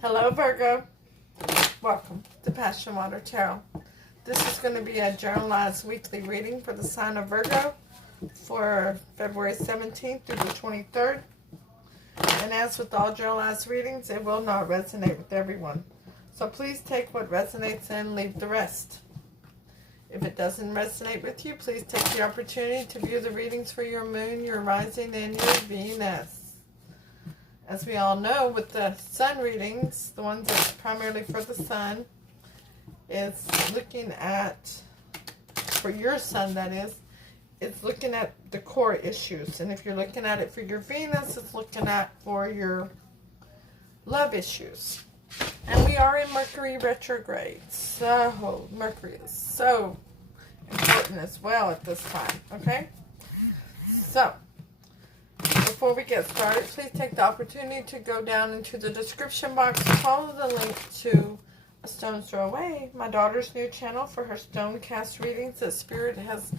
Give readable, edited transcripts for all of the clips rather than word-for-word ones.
Hello, Virgo. Welcome to PassionWater Tarot. This is going to be a journalized weekly reading for the sign of Virgo for February 17th through the 23rd. And as with all journalized readings, it will not resonate with everyone. So please take what resonates and leave the rest. If it doesn't resonate with you, please take the opportunity to view the readings for your moon, your rising, and your Venus. As we all know, with the sun readings, the ones that's primarily for the sun, is looking at, for your sun that is, it's looking at the core issues. And if you're looking at it for your Venus, it's looking at for your love issues. And we are in Mercury retrograde. So, Mercury is so important as well at this time, okay? So, before we get started, please take the opportunity to go down into the description box and follow the link to AStonesThrowAway, my daughter's new channel for her stone cast readings that Spirit has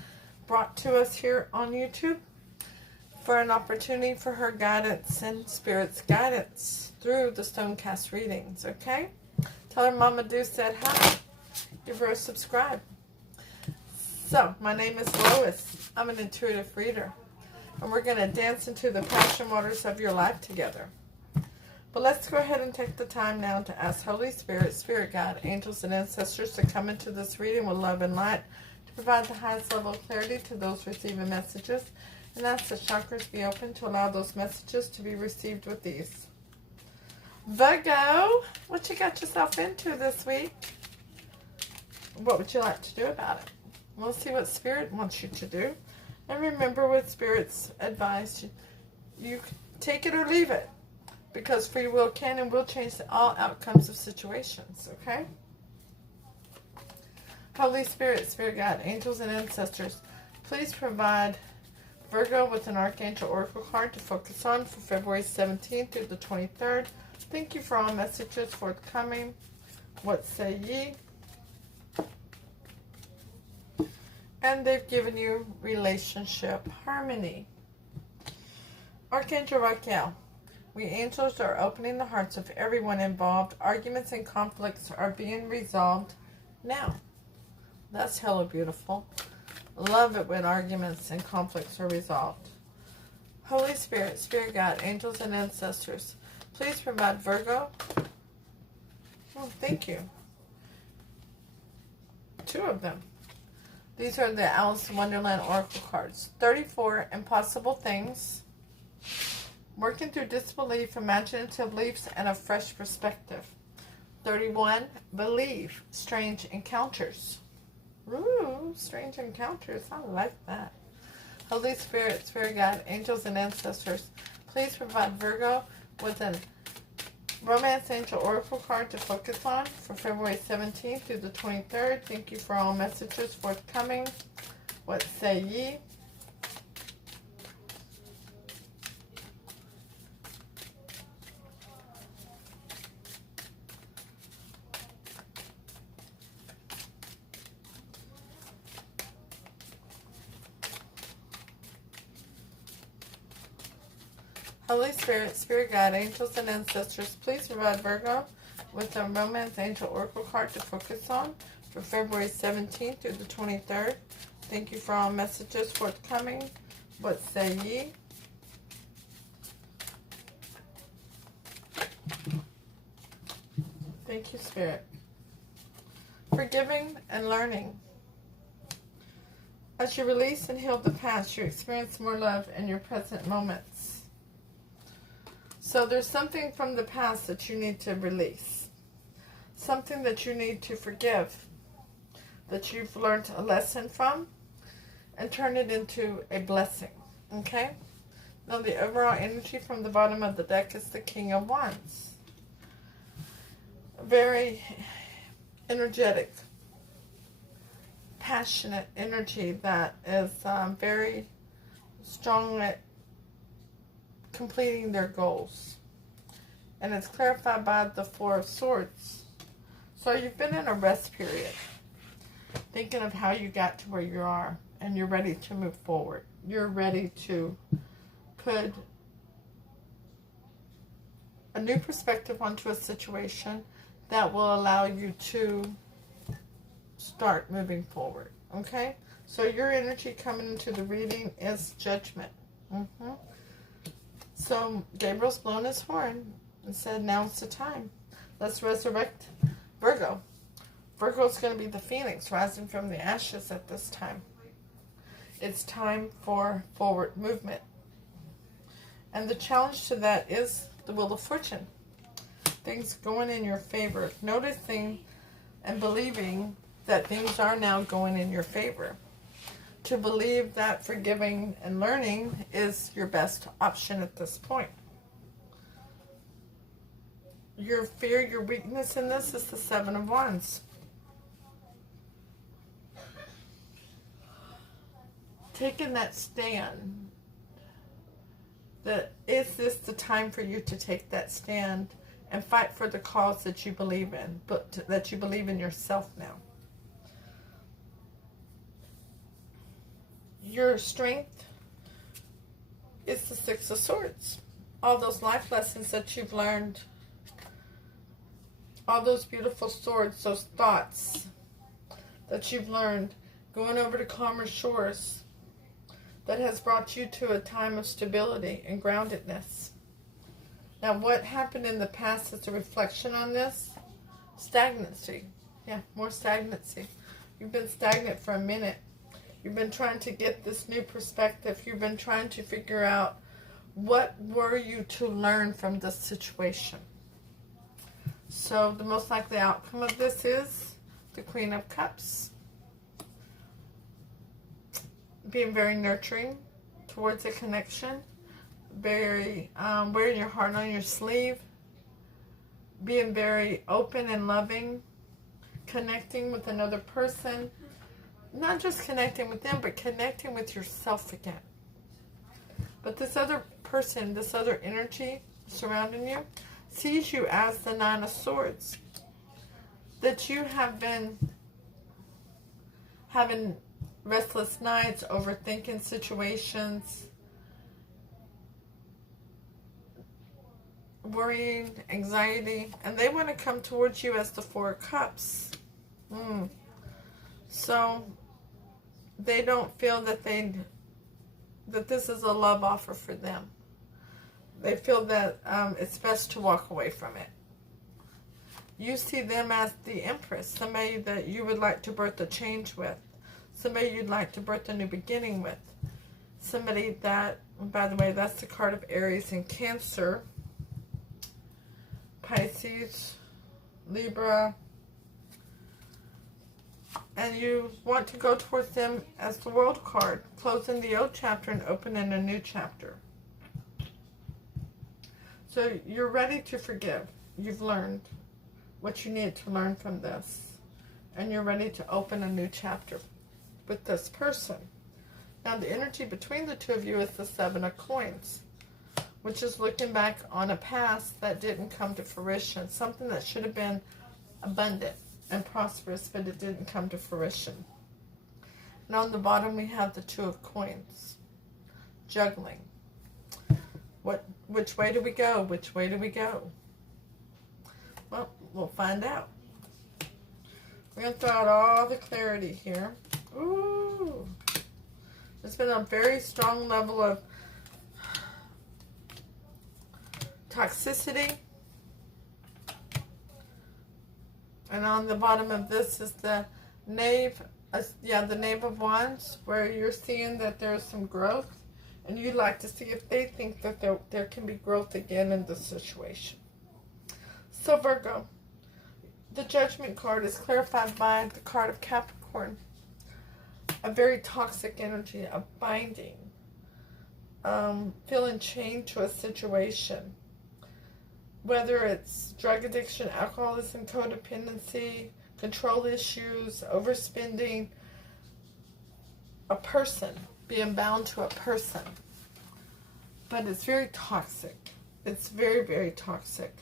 brought to us here on YouTube, for an opportunity for her guidance and Spirit's guidance through the stone cast readings, okay? Tell her Mama Do said hi. Give her a subscribe. So, my name is Lois. I'm an intuitive reader. And we're going to dance into the passion waters of your life together. But let's go ahead and take the time now to ask Holy Spirit, Spirit Guide, angels, and ancestors to come into this reading with love and light to provide the highest level of clarity to those receiving messages, and ask the chakras be open to allow those messages to be received with ease. Virgo, what you got yourself into this week? What would you like to do about it? We'll see what Spirit wants you to do. And remember, with Spirit's advice, you take it or leave it, because free will can and will change all outcomes of situations, okay? Holy Spirit, Spirit Guide, angels, and ancestors, please provide Virgo with an Archangel Oracle card to focus on for February 17th through the 23rd. Thank you for all messages forthcoming. What say ye? And they've given you relationship harmony. Archangel Raquel, we angels are opening the hearts of everyone involved. Arguments and conflicts are being resolved now. That's hella beautiful. Love it when arguments and conflicts are resolved. Holy Spirit, Spirit Guide, angels, and ancestors, please provide Virgo. Oh, thank you. 2 of them. These are the Alice in Wonderland Oracle cards. 34 impossible things. Working through disbelief, imaginative leaps, and a fresh perspective. 31, believe, strange encounters. Ooh, strange encounters. I like that. Holy Spirit, Spirit Guide, angels, and ancestors, please provide Virgo with a Romance Angel Oracle card to focus on for February 17th through the 23rd. Thank you for all messages forthcoming. What say ye? Holy Spirit, Spirit Guide, angels, and ancestors, please provide Virgo with a Romance Angel Oracle card to focus on for February 17th through the 23rd. Thank you for all messages forthcoming. What say ye? Thank you, Spirit. Forgiving and learning. As you release and heal the past, you experience more love in your present moments. So there's something from the past that you need to release. Something that you need to forgive. That you've learned a lesson from. And turn it into a blessing. Okay? Now the overall energy from the bottom of the deck is the King of Wands. Very energetic. Passionate energy that is very strong at completing their goals. And it's clarified by the 4 of Swords. So you've been in a rest period, thinking of how you got to where you are, and you're ready to move forward. You're ready to put a new perspective onto a situation that will allow you to start moving forward. Okay? So your energy coming into the reading is judgment. So Gabriel's blown his horn and said, now's the time. Let's resurrect Virgo. Virgo's going to be the phoenix rising from the ashes at this time. It's time for forward movement. And the challenge to that is the Wheel of Fortune. Things going in your favor. Noticing and believing that things are now going in your favor. To believe that forgiving and learning is your best option at this point. Your fear, your weakness in this is the Seven of Wands. Taking that stand. Is this the time for you to take that stand and fight for the cause that you believe in, but that you believe in yourself now? Your strength is the Six of Swords. All those life lessons that you've learned, all those beautiful swords, those thoughts that you've learned, going over to calmer shores, that has brought you to a time of stability and groundedness. Now, what happened in the past is a reflection on this. Stagnancy. Yeah, more stagnancy. You've been stagnant for a minute. You've been trying to get this new perspective. You've been trying to figure out what were you to learn from this situation. So the most likely outcome of this is the Queen of Cups. Being very nurturing towards a connection. Very wearing your heart on your sleeve. Being very open and loving. Connecting with another person. Not just connecting with them, but connecting with yourself again. But this other person, this other energy surrounding you, sees you as the Nine of Swords. That you have been having restless nights, overthinking situations, worrying, anxiety, and they want to come towards you as the Four of Cups. So they don't feel that this is a love offer for them. They feel that it's best to walk away from it. You see them as the Empress, somebody that you would like to birth a change with, somebody you'd like to birth a new beginning with, somebody that, by the way, that's the card of Aries and Cancer, Pisces, Libra, and you want to go towards them as the World card, closing the old chapter and opening a new chapter. So you're ready to forgive. You've learned what you need to learn from this. And you're ready to open a new chapter with this person. Now the energy between the two of you is the Seven of Coins, which is looking back on a past that didn't come to fruition. Something that should have been abundant and prosperous, but it didn't come to fruition. And on the bottom we have the Two of Coins. Juggling. Which way do we go? Which way do we go? Well, we'll find out. We're going to throw out all the clarity here. Ooh. There's been a very strong level of toxicity. And on the bottom of this is the Knave, the Knave of Wands, where you're seeing that there's some growth. And you'd like to see if they think that there can be growth again in this situation. So Virgo, the Judgment card is clarified by the card of Capricorn. A very toxic energy, a binding, feeling chained to a situation. Whether it's drug addiction, alcoholism, codependency, control issues, overspending, a person, being bound to a person. But it's very toxic. It's very, very toxic.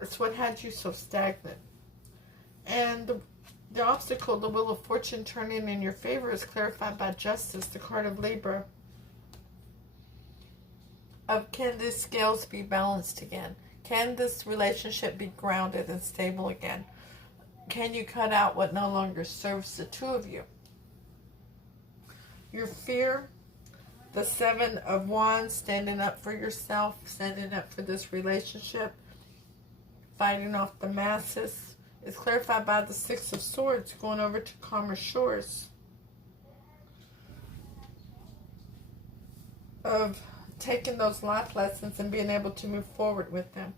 It's what had you so stagnant. And the obstacle, the Wheel of Fortune turning in your favor, is clarified by Justice, the card of Libra. of can these scales be balanced again? Can this relationship be grounded and stable again? Can you cut out what no longer serves the two of you? Your fear, the Seven of Wands, standing up for yourself, standing up for this relationship, fighting off the masses, is clarified by the Six of Swords, going over to calmer shores. Of taking those life lessons and being able to move forward with them.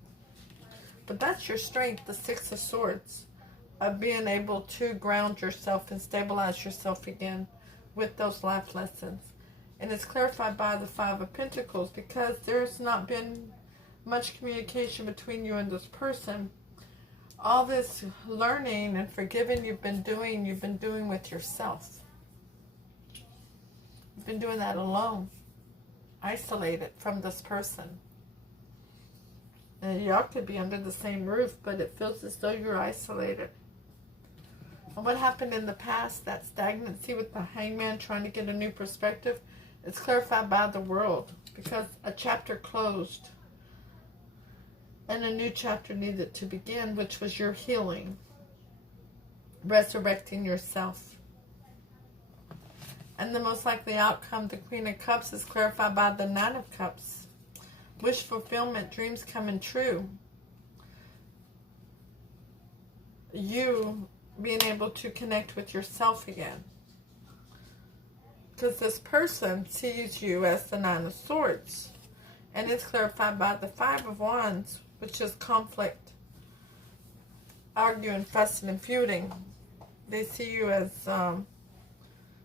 But that's your strength, the Six of Swords, of being able to ground yourself and stabilize yourself again with those life lessons. And it's clarified by the Five of Pentacles, because there's not been much communication between you and this person. All this learning and forgiving you've been doing with yourself. You've been doing that alone, isolated from this person. And y'all could be under the same roof, but it feels as though you're isolated. And what happened in the past, that stagnancy with the Hangman trying to get a new perspective, it's clarified by the World, because a chapter closed and a new chapter needed to begin, which was your healing, resurrecting yourself. And the most likely outcome, the Queen of Cups, is clarified by the Nine of Cups. Wish fulfillment, dreams coming true. You being able to connect with yourself again. Because this person sees you as the Nine of Swords. And it's clarified by the Five of Wands, which is conflict, arguing, fussing, and feuding. They see you as,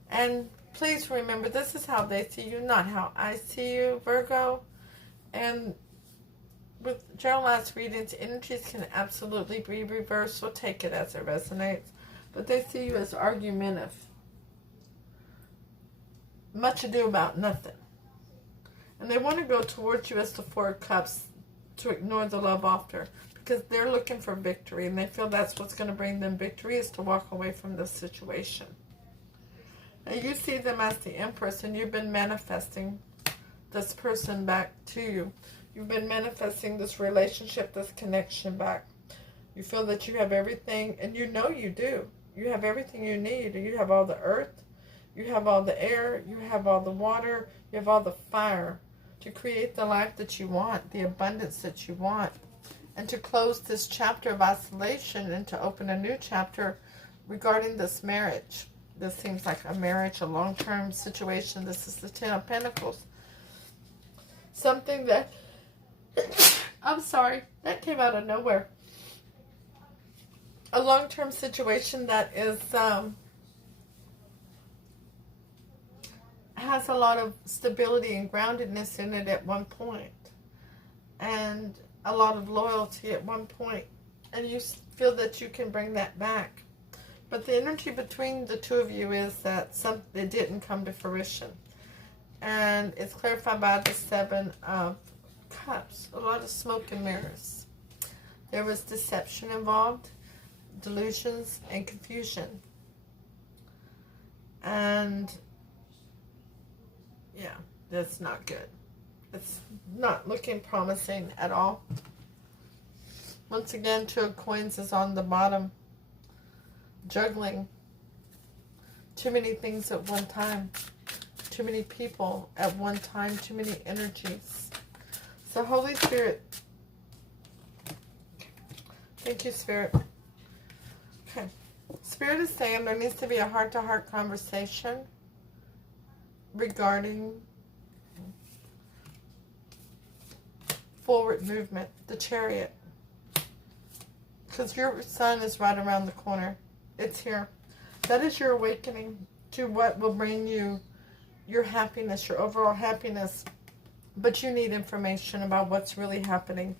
and please remember, this is how they see you, not how I see you, Virgo. And with generalized readings, energies can absolutely be reversed, so take it as it resonates. But they see you as argumentative. Much ado about nothing. And they want to go towards you as the Four of Cups, to ignore the love offer, because they're looking for victory, and they feel that's what's going to bring them victory, is to walk away from this situation. And you see them as the Empress, and you've been manifesting this person back to you. You've been manifesting this relationship, this connection back. You feel that you have everything, and you know you do. You have everything you need. You have all the earth, you have all the air, you have all the water, you have all the fire to create the life that you want, the abundance that you want, and to close this chapter of isolation and to open a new chapter regarding this marriage. This seems like a marriage, a long-term situation. This is the Ten of Pentacles. Something that, I'm sorry, that came out of nowhere. A long-term situation that is, has a lot of stability and groundedness in it at one point, and a lot of loyalty at one point, and you feel that you can bring that back. But the energy between the two of you is that it didn't come to fruition, and it's clarified by the Seven of Cups. A lot of smoke and mirrors. There was deception involved, delusions, and confusion, and yeah, that's not good. It's not looking promising at all. Once again, Two of Coins is on the bottom. Juggling. Too many things at one time. Too many people at one time. Too many energies. So, Holy Spirit. Thank you, Spirit. Okay. Spirit is saying there needs to be a heart-to-heart conversation regarding forward movement, the Chariot. Because your sun is right around the corner. It's here. That is your awakening to what will bring you your happiness, your overall happiness. But you need information about what's really happening.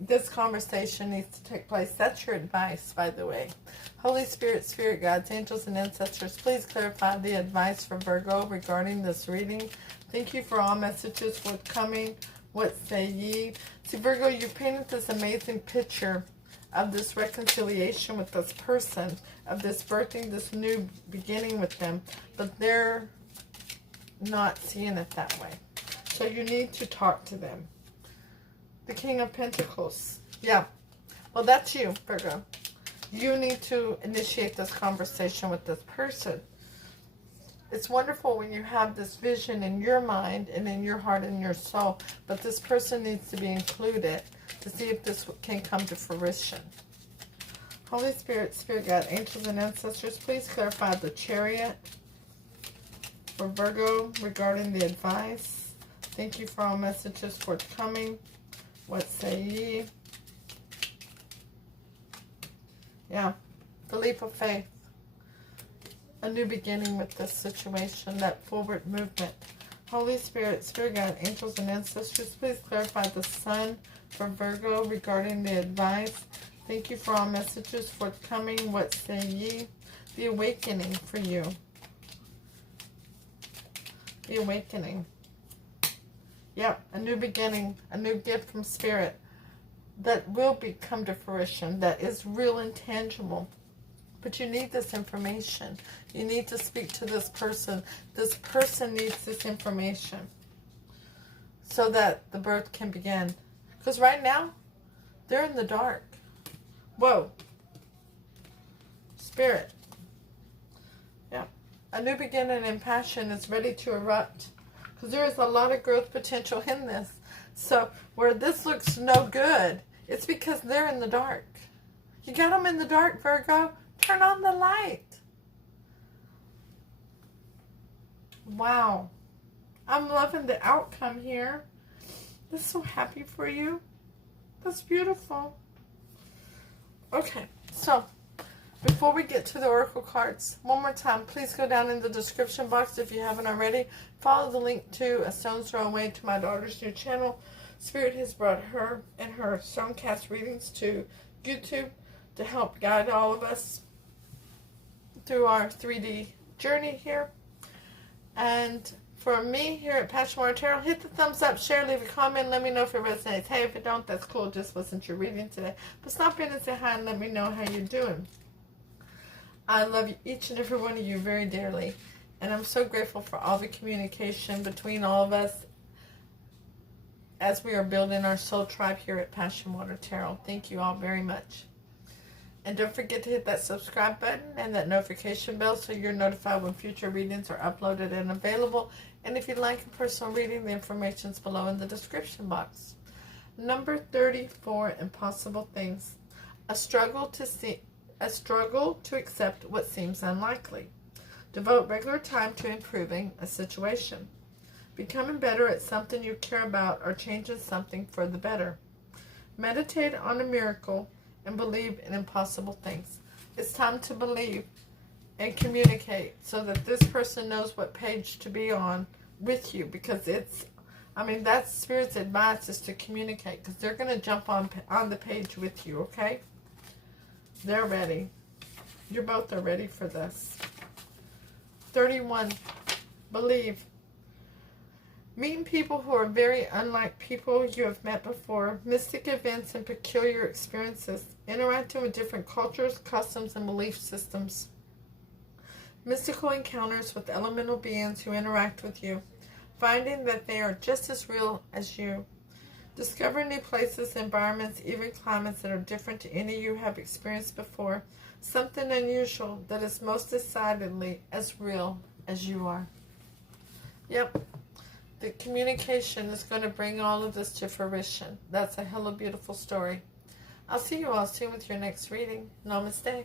This conversation needs to take place. That's your advice, by the way. Holy Spirit, Spirit Guides, Angels, and Ancestors, please clarify the advice for Virgo regarding this reading. Thank you for all messages forthcoming. What say ye? See, Virgo, you painted this amazing picture of this reconciliation with this person, of this birthing, this new beginning with them, but they're not seeing it that way. So you need to talk to them. The King of Pentacles. Yeah. Well, that's you, Virgo. You need to initiate this conversation with this person. It's wonderful when you have this vision in your mind and in your heart and your soul, but this person needs to be included to see if this can come to fruition. Holy Spirit, Spirit God, angels and ancestors, please clarify the Chariot for Virgo regarding the advice. Thank you for all messages forthcoming. What say ye? Yeah, the leap of faith. A new beginning with this situation, that forward movement. Holy Spirit, Spirit God, angels and ancestors, please clarify the Sun for Virgo regarding the advice. Thank you for all messages forthcoming. What say ye? The awakening for you. The awakening. Yep, a new beginning, a new gift from Spirit that will come to fruition, that is real and tangible. But you need this information. You need to speak to this person. This person needs this information so that the birth can begin. Because right now, they're in the dark. Whoa. Spirit. Yeah. A new beginning and passion is ready to erupt. Because there is a lot of growth potential in this. So where this looks no good, it's because they're in the dark. You got them in the dark, Virgo. Turn on the light. Wow. I'm loving the outcome here. I'm so happy for you. That's beautiful. Okay, so before we get to the oracle cards, one more time, please go down in the description box if you haven't already. Follow the link to AStonesThrowAway, to my daughter's new channel. Spirit has brought her and her Stonecast readings to YouTube to help guide all of us through our 3D journey here. And for me here at PassionWater Tarot, hit the thumbs up, share, leave a comment, let me know if it resonates. Hey, if it don't, that's cool, just wasn't your reading today. But stop in and say hi and let me know how you're doing. I love each and every one of you very dearly. And I'm so grateful for all the communication between all of us as we are building our soul tribe here at PassionWater Tarot. Thank you all very much. And don't forget to hit that subscribe button and that notification bell so you're notified when future readings are uploaded and available. And if you'd like a personal reading, the information's below in the description box. Number 34, impossible things. A struggle to accept what seems unlikely. Devote regular time to improving a situation. Becoming better at something you care about or changing something for the better. Meditate on a miracle and believe in impossible things. It's time to believe and communicate so that this person knows what page to be on with you, because that's Spirit's advice, is to communicate, because they're going to jump on the page with you, okay? They're ready. You both are ready for this. 31, believe. Meeting people who are very unlike people you have met before, mystic events and peculiar experiences, interacting with different cultures, customs, and belief systems. Mystical encounters with elemental beings who interact with you, finding that they are just as real as you. Discovering new places, environments, even climates that are different to any you have experienced before. Something unusual that is most decidedly as real as you are. Yep. The communication is going to bring all of this to fruition. That's a hella beautiful story. I'll see you all soon with your next reading. Namaste.